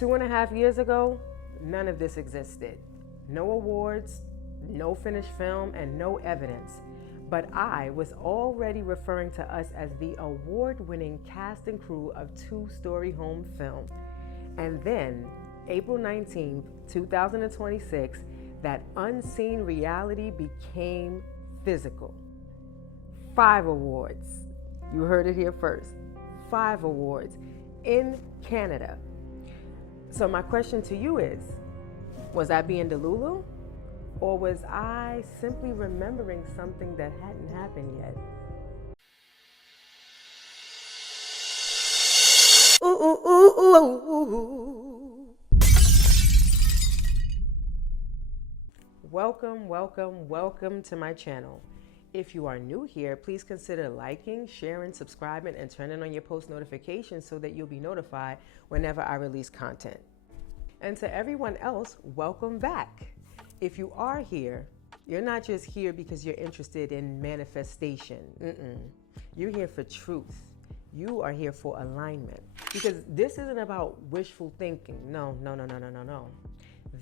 2.5 years ago, none of this existed. No awards, no finished film, and no evidence. But I was already referring to us as the award-winning cast and crew of two-story home film. And then, April 19th, 2026, that unseen reality became physical. 5 awards. You heard it here first. 5 awards in Canada. So my question to you is, was I being delulu? Or was I simply remembering something that hadn't happened yet? Ooh, ooh, ooh, ooh, ooh. Welcome to my channel. If you are new here, please consider liking, sharing, subscribing, and turning on your post notifications so that you'll be notified whenever I release content. And to everyone else, welcome back. If you are here, you're not just here because you're interested in manifestation. You're here for truth. You are here for alignment. Because this isn't about wishful thinking. No.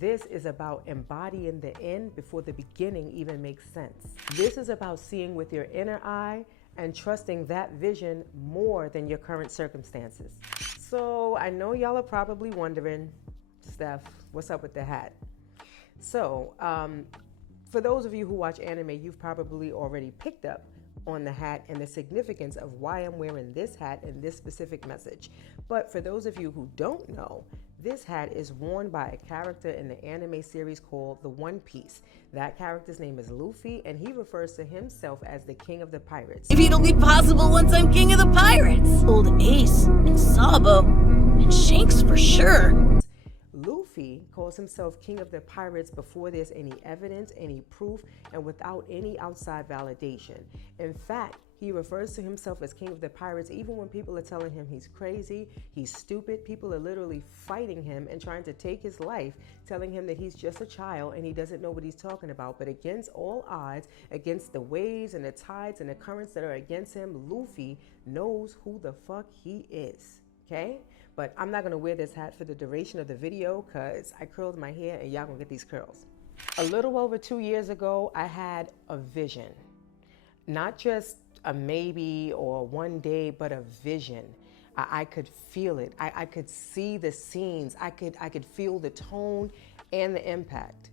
This is about embodying the end before the beginning even makes sense. This is about seeing with your inner eye and trusting that vision more than your current circumstances. So I know y'all are probably wondering, Steph, what's up with the hat? So for those of you who watch anime, you've probably already picked up on the hat and the significance of why I'm wearing this hat and this specific message. But for those of you who don't know, this hat is worn by a character in the anime series called The One Piece. That character's name is Luffy, and he refers to himself as the King of the Pirates. Maybe it'll be possible once I'm King of the Pirates. Old Ace and Sabo and Shanks for sure. Luffy calls himself King of the Pirates before there's any evidence, any proof, and without any outside validation. In fact, he refers to himself as King of the Pirates even when people are telling him he's crazy, he's stupid. People are literally fighting him and trying to take his life, telling him that he's just a child and he doesn't know what he's talking about. But against all odds, against the waves and the tides and the currents that are against him, Luffy knows who the fuck he is. Okay? But I'm not going to wear this hat for the duration of the video because I curled my hair and y'all gonna get these curls. A little over 2 years ago, I had a vision. Not just a maybe or one day, but a vision. I could feel it. I could see the scenes. I could feel the tone and the impact.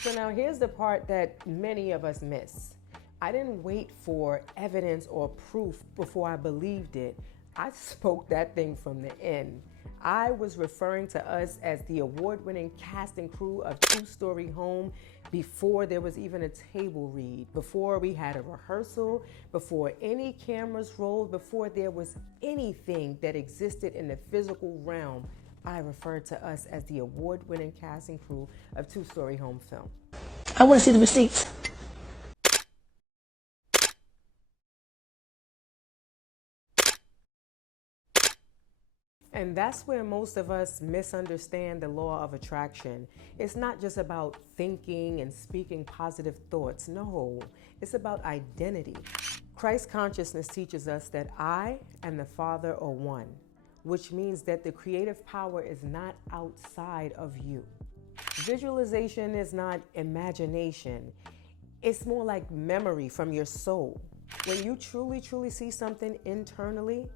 So now here's the part that many of us miss. I didn't wait for evidence or proof before I believed it. I spoke that thing from the end. I was referring to us as the award-winning cast and crew of Two-Story Home before there was even a table read, before we had a rehearsal, before any cameras rolled, before there was anything that existed in the physical realm. I referred to us as the award-winning cast and crew of Two-Story Home film. I want to see the receipts. And that's where most of us misunderstand the law of attraction. It's not just about thinking and speaking positive thoughts. No, it's about identity. Christ consciousness teaches us that I and the Father are one, which means that the creative power is not outside of you. Visualization is not imagination. It's more like memory from your soul. When you truly see something internally,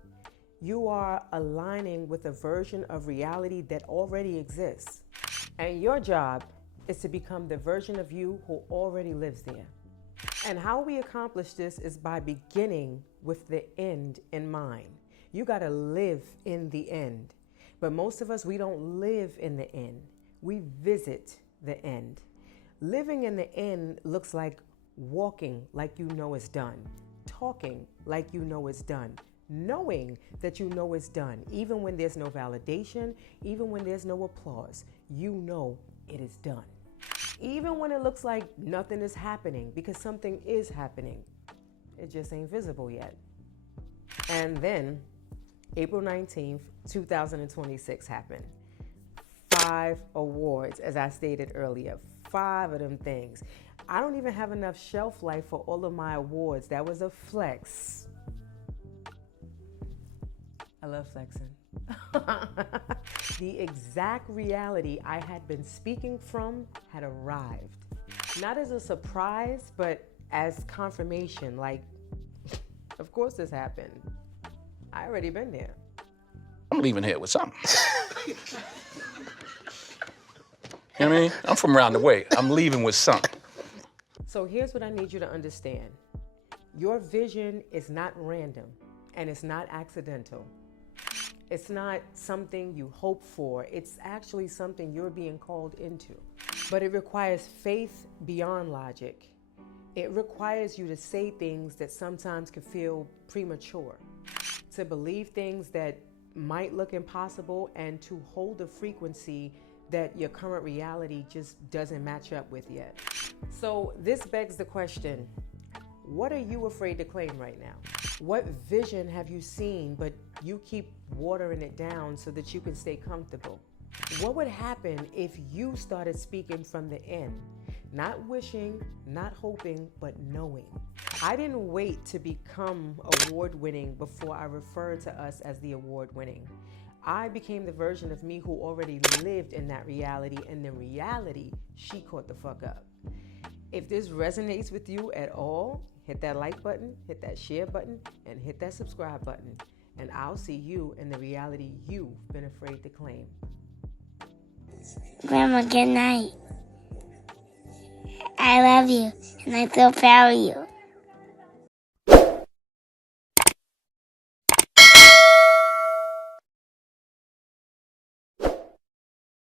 you are aligning with a version of reality that already exists. And your job is to become the version of you who already lives there. And how we accomplish this is by beginning with the end in mind. You gotta live in the end. But most of us, we don't live in the end. We visit the end. Living in the end looks like walking like you know it's done, talking like you know it's done, knowing that you know it's done, even when there's no validation, even when there's no applause, you know it is done. Even when it looks like nothing is happening, because something is happening. It just ain't visible yet. And then April 19th, 2026 happened. 5 awards, as I stated earlier, 5 of them things. I don't even have enough shelf life for all of my awards. That was a flex. I love flexing. The exact reality I had been speaking from had arrived. Not as a surprise, but as confirmation, like, of course this happened. I already been there. I'm leaving here with something. You know what I mean? I'm from around the way. I'm leaving with something. So here's what I need you to understand. Your vision is not random, and it's not accidental. It's not something you hope for. It's actually something you're being called into. But it requires faith beyond logic. It requires you to say things that sometimes can feel premature, to believe things that might look impossible, and to hold a frequency that your current reality just doesn't match up with yet. So this begs the question, what are you afraid to claim right now? What vision have you seen, but you keep watering it down so that you can stay comfortable? What would happen if you started speaking from the end? Not wishing, not hoping, but knowing. I didn't wait to become award-winning before I referred to us as the award-winning. I became the version of me who already lived in that reality, and the reality, she caught the fuck up. If this resonates with you at all, hit that like button, hit that share button, and hit that subscribe button. And I'll see you in the reality you've been afraid to claim. Grandma, good night. I love you, and I feel proud of you.